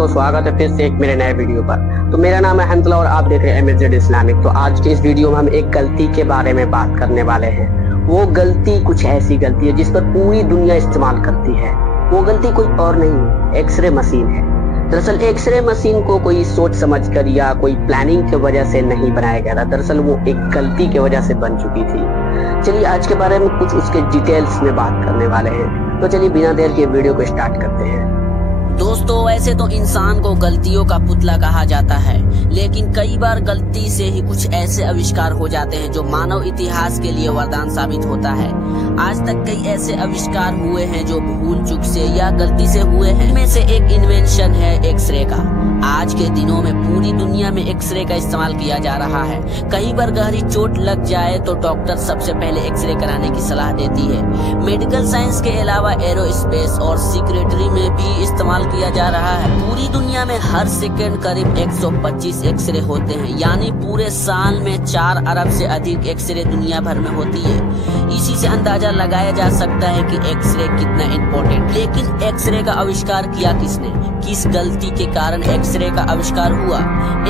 दोस्तों, स्वागत है फिर से एक मेरे नए वीडियो पर। तो मेरा नाम है हंसला और आप देख रहे हैं MSZ इस्लामिक। तो आज के इस वीडियो में हम एक गलती के बारे में बात करने वाले हैं। वो गलती कुछ ऐसी गलती है जिस पर पूरी दुनिया इस्तेमाल करती है। वो गलती कोई और नहीं, एक्सरे मशीन है। दरअसल एक्सरे मशीन को कोई सोच समझ कर या कोई प्लानिंग की वजह से नहीं बनाया गया था। दरअसल वो एक गलती की वजह से बन चुकी थी। चलिए आज के बारे में कुछ उसके डिटेल्स में बात करने वाले हैं। तो चलिए बिना देर के वीडियो को स्टार्ट करते हैं। दोस्तों, वैसे तो इंसान को गलतियों का पुतला कहा जाता है, लेकिन कई बार गलती से ही कुछ ऐसे आविष्कार हो जाते हैं जो मानव इतिहास के लिए वरदान साबित होता है। आज तक कई ऐसे आविष्कार हुए हैं जो भूल चूक से या गलती से हुए हैं। इनमें से एक इन्वेंशन है एक्सरे का। आज के दिनों में पूरी दुनिया में एक्सरे का इस्तेमाल किया जा रहा है। कहीं पर गहरी चोट लग जाए तो डॉक्टर सबसे पहले एक्सरे कराने की सलाह देती है। मेडिकल साइंस के अलावा एरोस्पेस और सिक्योरिटी में भी इस्तेमाल किया जा रहा है। पूरी दुनिया में हर सेकंड करीब 125 एक्सरे होते हैं, यानी पूरे साल में 4 अरब से अधिक एक्सरे दुनिया भर में होती है। इसी से अंदाजा लगाया जा सकता है कि एक्सरे कितना इम्पोर्टेंट। लेकिन एक्सरे का आविष्कार किया किसने, किस गलती के कारण एक्सरे का आविष्कार हुआ,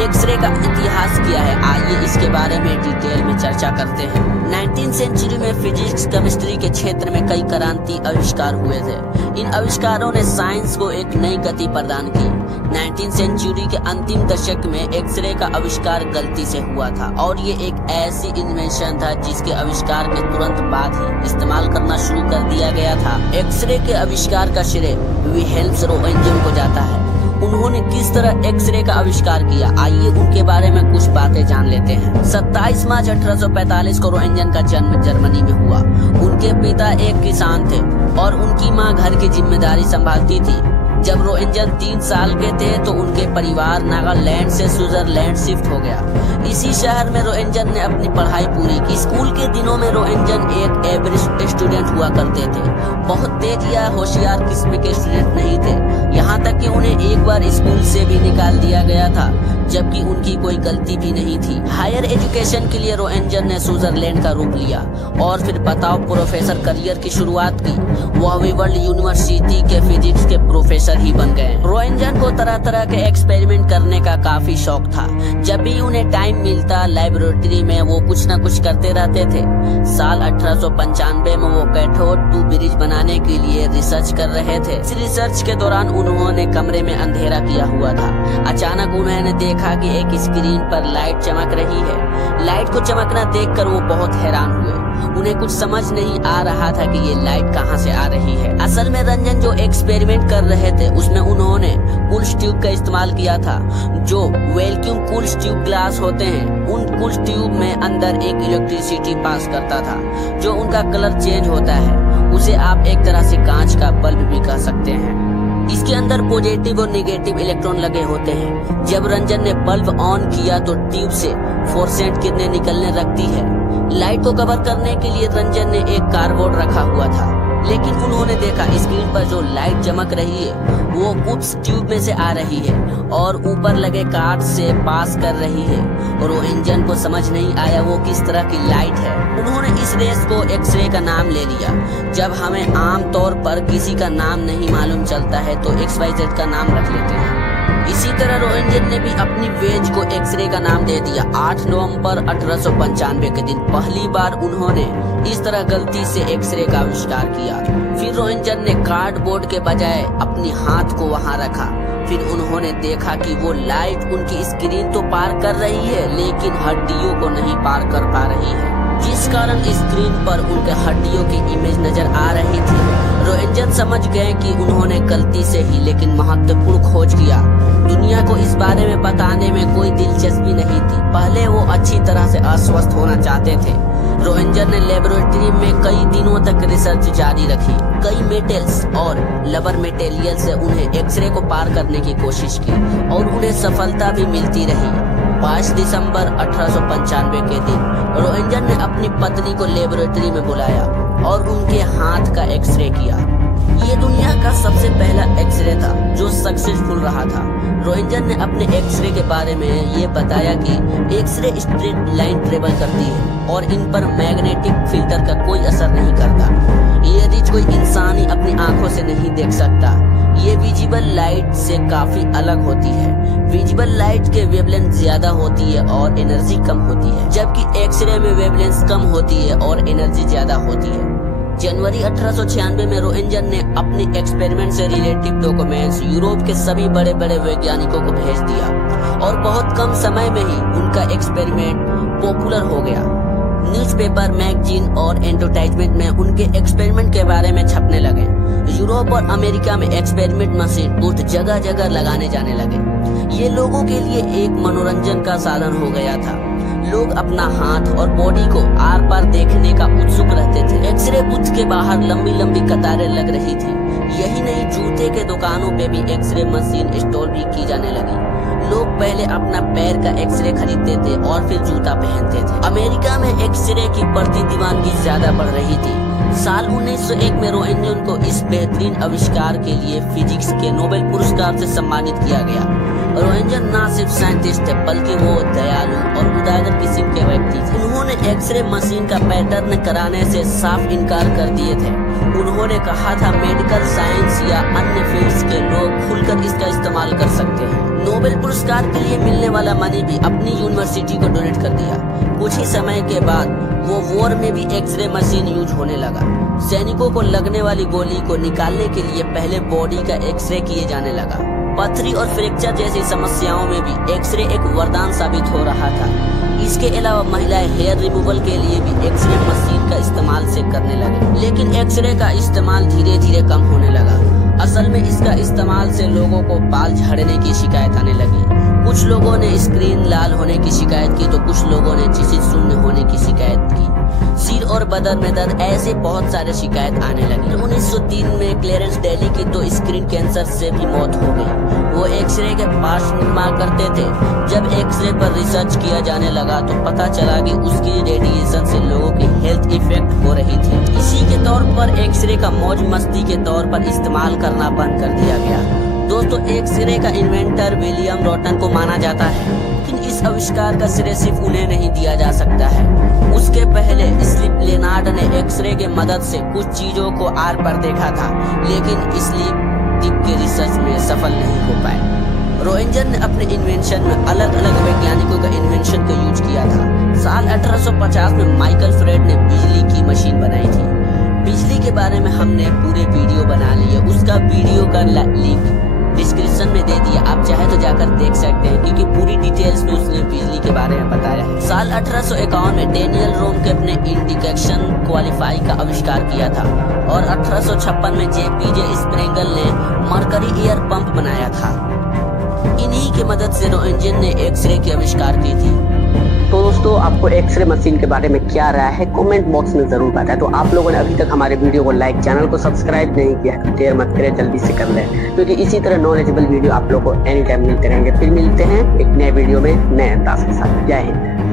एक्सरे का इतिहास क्या है, आइए इसके बारे में डिटेल में चर्चा करते हैं। 19वीं सेंचुरी में फिजिक्स केमिस्ट्री के क्षेत्र में कई क्रांति आविष्कार हुए थे। इन आविष्कारों ने साइंस को एक नई गति प्रदान की। 19वीं सेंचुरी के अंतिम दशक में एक्सरे का आविष्कार गलती से हुआ था और ये एक ऐसी इन्वेंशन था जिसके आविष्कार के तुरंत बाद ही इस्तेमाल करना शुरू कर दिया गया था। एक्सरे के आविष्कार का श्रेय विल्हेल्म रोएंटगेन को जाता है। उन्होंने किस तरह एक्सरे का आविष्कार किया, आइए उनके बारे में कुछ बातें जान लेते हैं। 27 मार्च 1845 को रोएंटगेन का जन्म जर्मनी में हुआ। उनके पिता एक किसान थे और उनकी मां घर की जिम्मेदारी संभालती थी। जब रोएंटगेन 3 साल के थे तो उनके परिवार नागालैंड से स्विट्जरलैंड शिफ्ट हो गया। इसी शहर में रोएंटगेन ने अपनी पढ़ाई पूरी की। स्कूल के दिनों में रोएंटगेन एक एवरेज स्टूडेंट हुआ करते थे। बहुत तेज या होशियार किस्म के स्टूडेंट नहीं थे, यहाँ तक कि उन्हें एक बार स्कूल से भी निकाल दिया गया था, जबकि उनकी कोई गलती भी नहीं थी। हायर एजुकेशन के लिए रोएंटगेन ने स्विट्जरलैंड का रूप लिया और फिर बताओ प्रोफेसर करियर की शुरुआत की। वह वर्ल्ड यूनिवर्सिटी के फिजिक्स के प्रोफेसर ही बन गए। रोएंटगेन को तरह तरह के एक्सपेरिमेंट करने का काफी शौक था। जब भी उन्हें टाइम मिलता लेबोरेटरी में वो कुछ न कुछ करते रहते थे। साल 1895 में वो कैथोड ट्यूब ब्रिज बनाने के लिए रिसर्च कर रहे थे। इस रिसर्च के दौरान उन्होंने कमरे में अंधेरा किया हुआ था। अचानक उन्होंने देखा कि एक स्क्रीन पर लाइट चमक रही है। लाइट को चमकना देखकर वो बहुत हैरान हुए। उन्हें कुछ समझ नहीं आ रहा था कि ये लाइट कहाँ से आ रही है। असल में रंजन जो एक्सपेरिमेंट कर रहे थे उसमें उन्होंने कूल्स ट्यूब का इस्तेमाल किया था, जो वैक्यूम कूल्स ट्यूब ग्लास होते हैं। उन कूल्स ट्यूब में अंदर एक इलेक्ट्रिसिटी पास करता था जो उनका कलर चेंज होता है। उसे आप एक तरह से कांच का बल्ब भी कह सकते हैं। इसके अंदर पॉजिटिव और नेगेटिव इलेक्ट्रॉन लगे होते हैं। जब रंजन ने बल्ब ऑन किया तो ट्यूब से फ्लोरेसेंट किरणें निकलने लगती है। लाइट को कवर करने के लिए रंजन ने एक कार्डबोर्ड रखा हुआ था, लेकिन उन्होंने देखा स्क्रीन पर जो लाइट चमक रही है वो कुछ ट्यूब में से आ रही है और ऊपर लगे कार्ड से पास कर रही है। और रोएंटगेन को समझ नहीं आया वो किस तरह की लाइट है। उन्होंने इस रेस को एक्सरे का नाम ले लिया। जब हमें आम तौर पर किसी का नाम नहीं मालूम चलता है तो XYZ का नाम रख लेते हैं। इसी तरह रोएंटगेन ने भी अपनी वेज को एक्सरे का नाम दे दिया। 8 नवंबर 1895 के दिन पहली बार उन्होंने इस तरह गलती से एक्सरे का आविष्कार किया। फिर रोएंटगेन ने कार्डबोर्ड के बजाय अपनी हाथ को वहां रखा। फिर उन्होंने देखा कि वो लाइट उनकी स्क्रीन तो पार कर रही है लेकिन हड्डियों को नहीं पार कर पा रही है, जिस कारण स्क्रीन पर उनके हड्डियों की इमेज नजर आ रही थी। रोएंटगेन समझ गए कि उन्होंने गलती से ही लेकिन महत्वपूर्ण खोज किया। दुनिया को इस बारे में बताने में कोई दिलचस्पी नहीं थी। पहले वो अच्छी तरह से अस्वस्थ होना चाहते थे। रोएंटगेन ने लेबोरेटरी में कई दिनों तक रिसर्च जारी रखी। कई मेटल्स और लबर मटेरियल से उन्हें एक्सरे को पार करने की कोशिश की और उन्हें सफलता भी मिलती रही। 22 दिसंबर 1895 के दिन रोएंटगेन ने अपनी पत्नी को लेबोरेटरी में बुलाया और उनके हाथ का एक्सरे किया। ये दुनिया का सबसे पहला एक्सरे था जो सक्सेसफुल रहा था। रोएंटगेन ने अपने एक्सरे के बारे में ये बताया कि एक्सरे स्ट्रेट लाइन ट्रेवल करती है और इन पर मैग्नेटिक फिल्टर का कोई असर नहीं करता। ये रिच कोई इंसान ही अपनी आंखों से नहीं देख सकता। ये विजिबल लाइट से काफी अलग होती है। विजिबल लाइट के वेवलेंथ ज्यादा होती है और एनर्जी कम होती है, जबकि एक्सरे में वेवलेंथ कम होती है और एनर्जी ज्यादा होती है। जनवरी 1896 में रोएंटगन ने अपनी एक्सपेरिमेंट से रिलेटिव डॉक्यूमेंट्स यूरोप के सभी बड़े बड़े वैज्ञानिकों को भेज दिया और बहुत कम समय में ही उनका एक्सपेरिमेंट पॉपुलर हो गया। न्यूज़पेपर, मैगजीन और एडवर्टाइजमेंट में उनके एक्सपेरिमेंट के बारे में छपने लगे। यूरोप और अमेरिका में एक्सपेरिमेंट मशीन बहुत जगह जगह लगाने जाने लगे। ये लोगों के लिए एक मनोरंजन का साधन हो गया था। लोग अपना हाथ और बॉडी को आर पार देखने का उत्सुक रहते थे। एक्सरे बूथ के बाहर लंबी लंबी कतारें लग रही थी। यही नहीं, जूते के दुकानों पे भी एक्सरे मशीन इंस्टॉल भी की जाने लगी। लोग पहले अपना पैर का एक्सरे खरीदते थे और फिर जूता पहनते थे। अमेरिका में एक्सरे की बढ़ती दीवानगी ज्यादा बढ़ रही थी। साल 1901 में रोएंटगन को इस बेहतरीन आविष्कार के लिए फिजिक्स के नोबेल पुरस्कार से सम्मानित किया गया। रोएंटगन न सिर्फ साइंटिस्ट थे, बल्कि वो दयालु और उदार किस्म के व्यक्ति थे। उन्होंने एक्सरे मशीन का पैटर्न कराने से साफ इनकार कर दिए थे। उन्होंने कहा था मेडिकल साइंस या अन्य फील्ड्स के लोग खुलकर इसका इस्तेमाल कर सकते हैं। नोबेल पुरस्कार के लिए मिलने वाला मनी भी अपनी यूनिवर्सिटी को डोनेट कर दिया। कुछ ही समय के बाद वो वॉर में भी एक्सरे मशीन यूज होने लगा। सैनिकों को लगने वाली गोली को निकालने के लिए पहले बॉडी का एक्सरे किए जाने लगा। पथरी और फ्रैक्चर जैसी समस्याओं में भी एक्सरे एक वरदान साबित हो रहा था। इसके अलावा महिलाएं हेयर रिमूवल के लिए भी एक्सरे मशीन का इस्तेमाल से करने लगे, लेकिन एक्सरे का इस्तेमाल धीरे धीरे कम होने लगा। असल में इसका इस्तेमाल से लोगों को बाल झड़ने की शिकायत आने लगी। कुछ लोगों ने स्क्रीन लाल होने की शिकायत की तो कुछ लोगों ने चीजें शून्य होने की शिकायत की। सिर और बदन में दर्द, ऐसे बहुत सारे शिकायत आने लगी। 1903 में क्लेरेंस डेली की तो स्क्रीन कैंसर से भी मौत हो गई। वो एक्सरे के पार्ट्स निर्माण करते थे। जब एक्सरे पर रिसर्च किया जाने लगा तो पता चला कि उसकी रेडिएशन से लोगों की हेल्थ इफेक्ट हो रही थी। इसी के तौर पर एक्सरे का मौज मस्ती के तौर पर इस्तेमाल करना बंद कर दिया गया। दोस्तों, एक्सरे का इन्वेंटर विलियम रॉटन को माना जाता है, लेकिन इस आविष्कार का श्रेय सिर्फ उन्हें नहीं दिया जा सकता है। उसके पहले स्लिप लेनार्ड ने एक्सरे के मदद से कुछ चीजों को आर पर देखा था, लेकिन स्लिप टिप के रिसर्च में सफल नहीं हो पाए। रोएंटगन ने अपने इन्वेंशन में अलग अलग वैज्ञानिकों का इन्वेंशन का यूज किया था। साल 1850 में माइकल फ्रेड ने बिजली की मशीन बनाई थी। बिजली के बारे में हमने पूरे वीडियो बना लिए, उसका वीडियो का लिंक डिस्क्रिप्शन में दे दिया, आप चाहे तो जाकर देख सकते हैं, क्योंकि पूरी डिटेल्स में उसने बिजली के बारे में बताया है। साल 1851 में डेनियल रोमकेप ने इंडिकेशन क्वालिफाई का आविष्कार किया था और 1856 में जेपीजे स्प्रेंगल ने मरकरी एयर पंप बनाया था। इन्हीं की मदद से रोएंटगन ने एक्सरे की आविष्कार की थी। तो दोस्तों, आपको एक्सरे मशीन के बारे में क्या राय है कमेंट बॉक्स में जरूर बताएं। तो आप लोगों ने अभी तक हमारे वीडियो को लाइक, चैनल को सब्सक्राइब नहीं किया तो देर मत करें, जल्दी से कर लें, क्योंकि इसी तरह नॉलेजेबल वीडियो आप लोगों को एनी टाइम मिलते रहेंगे। फिर मिलते हैं एक नए वीडियो में नए अंदाज के साथ। जय हिंद।